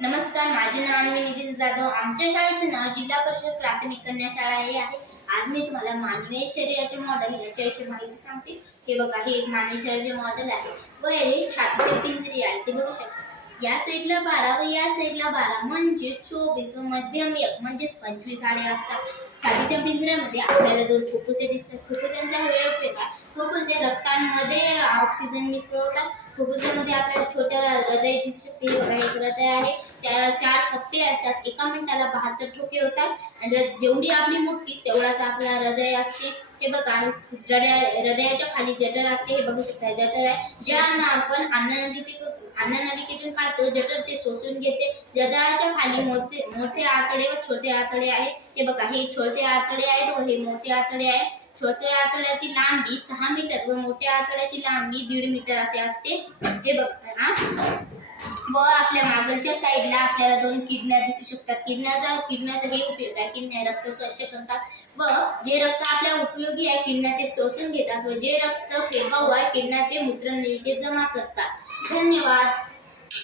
नमस्कार, माझे नाव अन्वी नितीन जाधव. आमच्या शाळेचे नाव जिल्हा परिषद प्राथमिक कन्या शाळा हे आहे. आज मी तुम्हाला मानवी शरीराचे मॉडेल याच्याविषयी माहिती सांगते. हे बघा, हे एक मानवी शरीराचे मॉडेल आहे व हे छातीचे पिंजरे आहे, ते बघू शकता. या साईडला 12 व या साईडला 12 म्हणजे 24 व मध्यम 1 म्हणजे 25 हाडे असतात. छातीच्या पिंजऱ्यामध्ये आपल्याला 2 फुफ्फुसे दिसतात. फुफ्फुसांचा उपयोग आहे. फुफ्फुसे रक्तामध्ये ऑक्सिजन मिसळवतात. फुफ्फुसामध्ये आपल्याला छोट्या हृदय दिसू शकते. हे बघा, एक हृदय आहे. त्याला 4 कप्पे असतात. एका मिनिटाला 72 ठोके होतात आणि जेवढी आपली मुठ्ठी तेवढाच आपला हृदय असते. हे बघा, हृदयाच्या खाली जठर असते. हे बघू शकता, जठर आहे. ज्यांना आपण अन्ननलिकेतून खातो, जठर ते शोषून घेते. जठराच्या खाली मोठे आतडे व छोटे आतडे आहेत. हे बघा, हे छोटे आतडे आहेत व हे मोठे आतडे आहेत. छोट्या आतड्याची लांबी 6 मीटर व मोठ्या आतड्याची लांबी 1.5 मीटर असे असते. हे बघा, व आपल्या मागलच्या साईडला आपल्याला 2 किडन्या दिसू शकतात. किडन्याचा हे उपयोग आहे. किडन्या रक्त स्वच्छ करतात व जे रक्त आपल्या उपयोगी आहे किडन्या ते शोषून घेतात व जे रक्त फेकाऊ आहे किडन्या ते मूत्रनलिकेत जमा करतात. धन्यवाद.